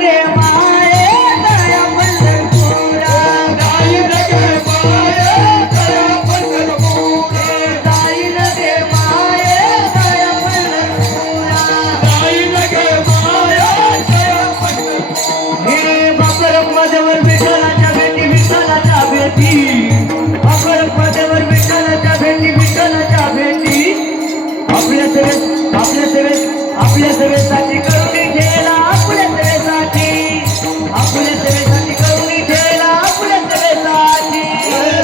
गे माये दया पंढरपुरा जाईन गे माये दया पंढरपुरा जाईन गे माये दया पंढरपुरा जाईन गे माये दया पंढरपुरा हे बापर पदावर विठ्ठलाच्या भेटी विठ्ठलाच्या भेटी बापर पदावर विठ्ठलाच्या भेटी विठ्ठलाच्या भेटी आपल्या सेवेसाठी करून घ्यायला आपल्या सेवेसाठी करून घ्यायला आपल्या सेवेसाठी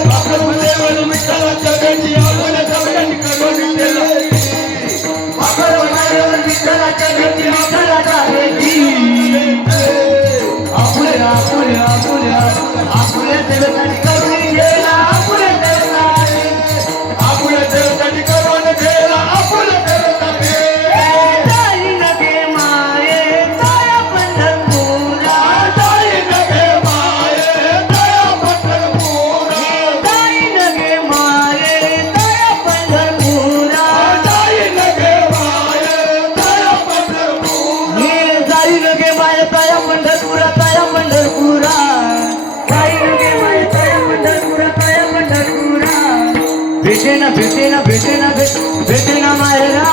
बापरदेवर विठ्ठलाच्या भेटी आपल्या सगळ्यांनी करून गेलं बापर पदावर विठ्ठलाच्या भेटी विठ्ठलाच्या भेटी आपल्या सेवेसाठी करून घ्यायला आपल्या सेवेसाठी आपल्या देवासाठी करून गेला आपल्या देवासाठी जाईन गे माये दया पंढरपुरा जाईन गे माये दया पंढरपुरा जाईन गे माये दया पंढरपुरा जाईन गे माये दया पंढरपुरा हे जाईन गे माये दया पंढरपुरा दया पंढरपुरा जाईन गे माये दया पंढरपुरा दया पंढरपुरा भेटेना मायरा